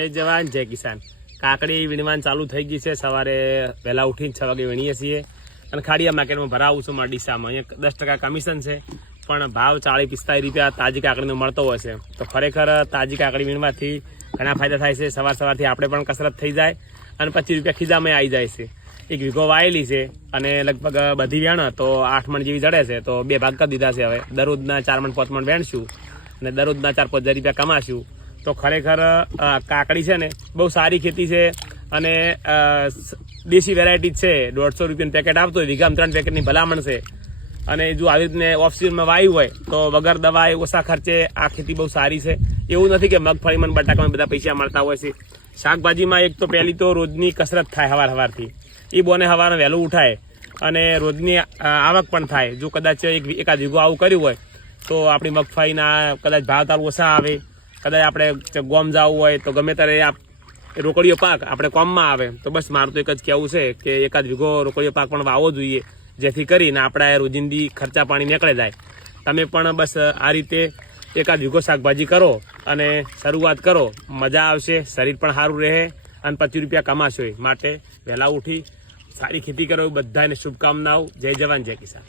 જય જવાન જય કિસાન. કાકડી વીણવાનું ચાલુ થઈ ગઈ છે. સવારે વહેલા ઉઠીને 6 વાગે વીણીએ છીએ અને ખાડિયા માર્કેટમાં ભરાવું છું મારા ડીસામાં. અહીંયા 10% કમિશન છે, પણ ભાવ 40-45 રૂપિયા તાજી કાકડીનો મળતો હોય છે. તો ખરેખર તાજી કાકડી વીણવાથી ઘણા ફાયદા થાય છે. સવારથી આપણે પણ કસરત થઈ જાય અને 25 રૂપિયા ખીજામાં આવી જાય છે. 1 વીઘો વાયેલી છે અને લગભગ બધી વેણ તો 8 મણ જેવી જડે છે. તો 2 ભાગ કરી દીધા છે. હવે દરરોજના 4 મણ 5 મણ વેણશું અને દરરોજના 4-5 રૂપિયા કમાશું. તો ખરેખર કાકડી છે ને બહુ સારી ખેતી છે અને દેશી વેરાયટી છે. 150 રૂપિયાનું પેકેટ આવતો હોય, વીઘામાં 3 પેકેટની ભલામણ છે. અને જો આવી રીતને ઓફ સિઝનમાં વાવ્યું હોય તો વગર દવાએ ઓછા ખર્ચે આ ખેતી બહુ સારી છે. એવું નથી કે મગફળીમાં બટાકામાં બધા પૈસા મળતા હોય છે. શાકભાજીમાં એક તો પહેલી તો રોજની કસરત થાય સવારથી. એ બોને સવારે વહેલું ઉઠાય અને રોજની આવક પણ થાય. જો કદાચ એકાદ વીઘો આવું કર્યું હોય તો આપણી મગફળીના કદાચ ભાવ તાલ ઓછા આવે. કદાચ આપણે ગોમ જવું હોય તો ગમે ત્યારે રોકડીયો પાક આપણે કોમમાં આવે. તો બસ મારું તો એક જ કહેવું છે કે એકાદ વીઘો રોકડીયો પાક પણ વાવવો જોઈએ, જેથી કરીને આપણા રોજિંદી ખર્ચા પાણી નીકળે જાય. તમે પણ બસ આ રીતે એકાદ વીઘો શાકભાજી કરો અને શરૂઆત કરો, મજા આવશે, શરીર પણ સારું રહે અને 25 રૂપિયા કમાશો. માટે વહેલા ઉઠી સારી ખેતી કરો, બધાને શુભકામનાઓ. જય જવાન જય કિસાન.